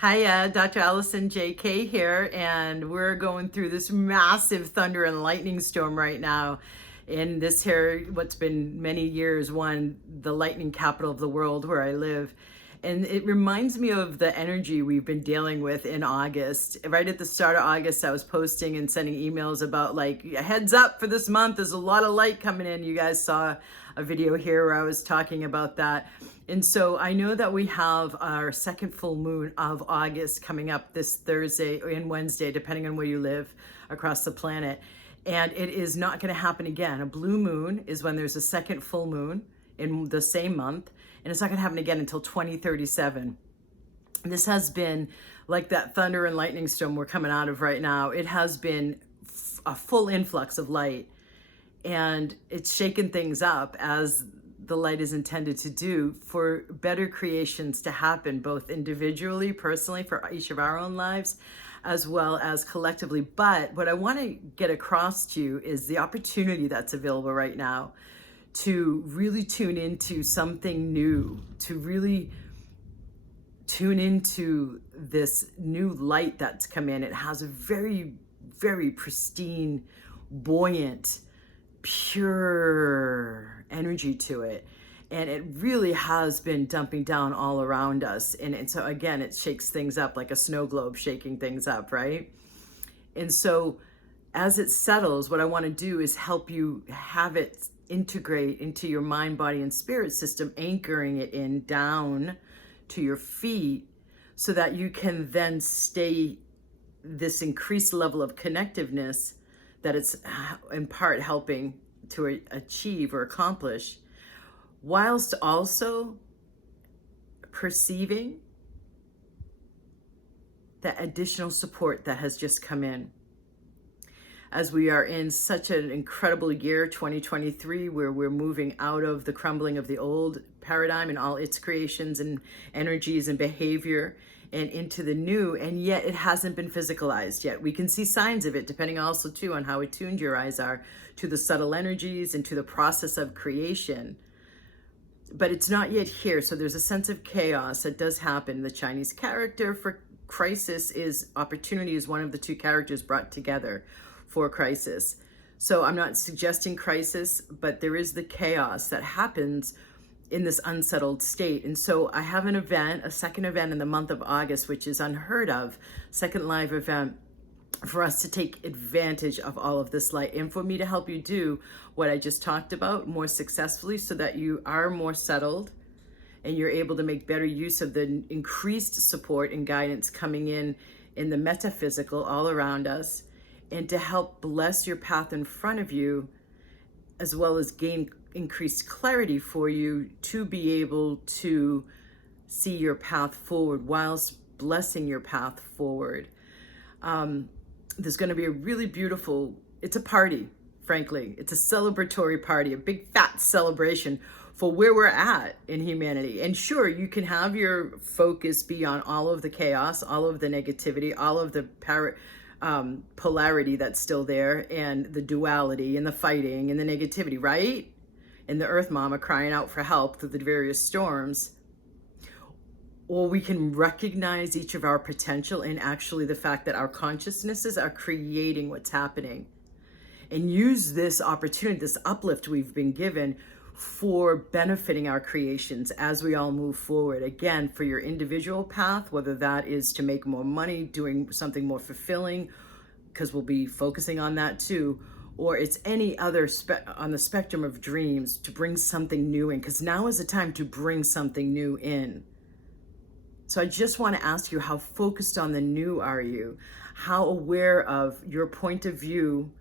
Hi, Dr. Allison JK here, and we're going through this massive thunder and lightning storm right now in this here, what's been many years, the lightning capital of the world where I live. And it reminds me of the energy we've been dealing with in August. Right at the start of August, I was posting and sending emails about like, heads up for this month, there's a lot of light coming in. You guys saw a video here where I was talking about that. And so I know that we have our second full moon of August coming up this Thursday and Wednesday, depending on where you live across the planet. And it is not going to happen again. A blue moon is when there's a second full moon in the same month, and it's not going to happen again until 2037. This has been like that thunder and lightning storm we're coming out of right now. It has been a full influx of light, and it's shaken things up as the light is intended to do for better creations to happen, both individually, personally, for each of our own lives, as well as collectively. But what I want to get across to you is the opportunity that's available right now to really tune into something new, to really tune into this new light that's come in. It has a very, very pristine, buoyant, pure energy to it, and it really has been dumping down all around us, and so again it shakes things up like a snow globe shaking things up, right? And so as it settles, what I want to do is help you have it integrate into your mind, body, and spirit system, anchoring it in down to your feet so that you can then stay this increased level of connectiveness that it's in part helping to achieve or accomplish, whilst also perceiving that additional support that has just come in. As we are in such an incredible year, 2023, where we're moving out of the crumbling of the old paradigm and all its creations and energies and behavior, and into the new, and yet it hasn't been physicalized yet. We can see signs of it, depending also too on how attuned your eyes are to the subtle energies and to the process of creation. But it's not yet here, so there's a sense of chaos that does happen. The Chinese character for crisis is opportunity, is one of the two characters brought together for crisis. So I'm not suggesting crisis, but there is the chaos that happens in this unsettled state. And so I have an event, a second event in the month of August, which is unheard of, second live event for us to take advantage of all of this light and for me to help you do what I just talked about more successfully, so that you are more settled and you're able to make better use of the increased support and guidance coming in the metaphysical all around us, and to help bless your path in front of you, as well as gain increased clarity for you to be able to see your path forward whilst blessing your path forward. There's going to be a really beautiful, it's a party, frankly. It's a celebratory party, a big fat celebration for where we're at in humanity. And sure, you can have your focus be on all of the chaos, all of the negativity, all of the polarity that's still there, and the duality and the fighting and the negativity, right? And the Earth Mama crying out for help through the various storms. Or we can recognize each of our potential and actually the fact that our consciousnesses are creating what's happening, and use this opportunity, this uplift we've been given for benefiting our creations as we all move forward. Again, for your individual path, whether that is to make more money, doing something more fulfilling, because we'll be focusing on that too, or it's any other on the spectrum of dreams, to bring something new in, because now is the time to bring something new in. So I just want to ask you, how focused on the new are you? How aware of your point of view,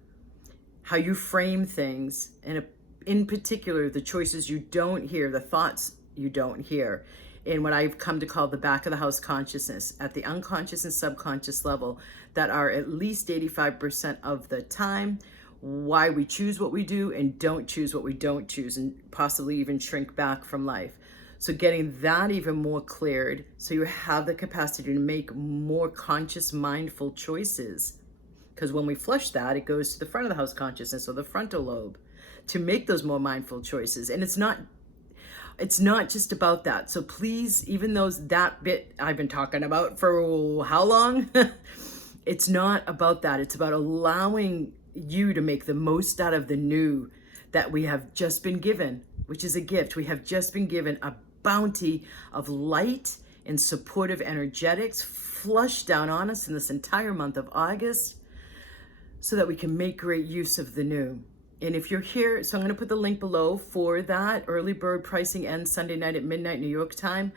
how you frame things, and in particular, the choices you don't hear, the thoughts you don't hear, in what I've come to call the back of the house consciousness, at the unconscious and subconscious level, that are at least 85% of the time why we choose what we do and don't choose what we don't choose, and possibly even shrink back from life. So getting that even more cleared, so you have the capacity to make more conscious, mindful choices. Because when we flush that, it goes to the front of the house consciousness, or the frontal lobe, to make those more mindful choices. And it's not It's not just about that. So please, even though that bit I've been talking about for how long, it's not about that. It's about allowing you to make the most out of the new that we have just been given, which is a gift. We have just been given a bounty of light and supportive energetics flushed down on us in this entire month of August so that we can make great use of the new. And if you're here, so I'm going to put the link below for that. Early bird pricing ends Sunday night at midnight, New York time.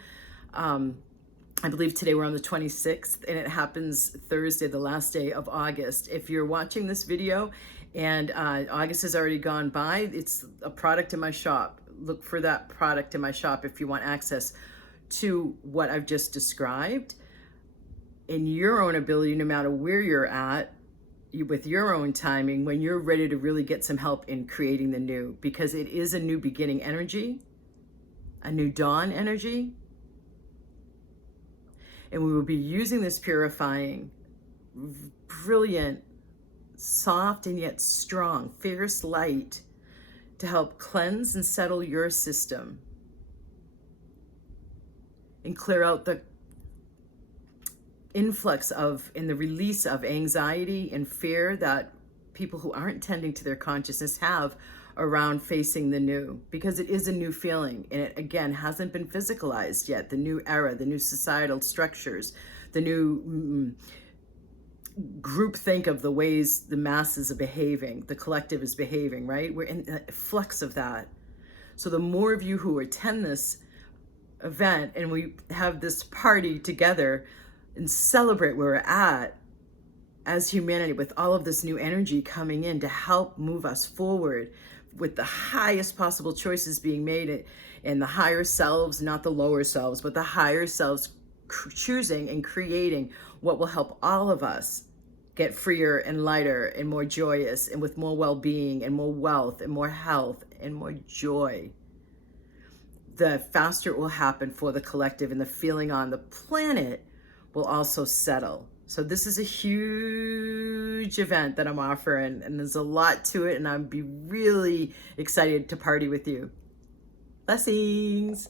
I believe today we're on the 26th, and it happens Thursday, the last day of August. If you're watching this video and August has already gone by, it's a product in my shop. Look for that product in my shop if you want access to what I've just described in your own ability, no matter where you're at, with your own timing, when you're ready to really get some help in creating the new, because it is a new beginning energy, a new dawn energy. And we will be using this purifying, brilliant, soft and yet strong, fierce light to help cleanse and settle your system and clear out the influx of and the release of anxiety and fear that people who aren't tending to their consciousness have around facing the new, because it is a new feeling and it again hasn't been physicalized yet. The new era, the new societal structures, the new group think of the ways the masses are behaving, the collective is behaving, right? We're in a flux of that. So the more of you who attend this event and we have this party together and celebrate where we're at as humanity with all of this new energy coming in to help move us forward with the highest possible choices being made and the higher selves, not the lower selves, but the higher selves choosing and creating what will help all of us get freer and lighter and more joyous and with more well-being and more wealth and more health and more joy. The faster it will happen for the collective, and the feeling on the planet will also settle. So this is a huge event that I'm offering, and there's a lot to it, and I'd be really excited to party with you. Blessings.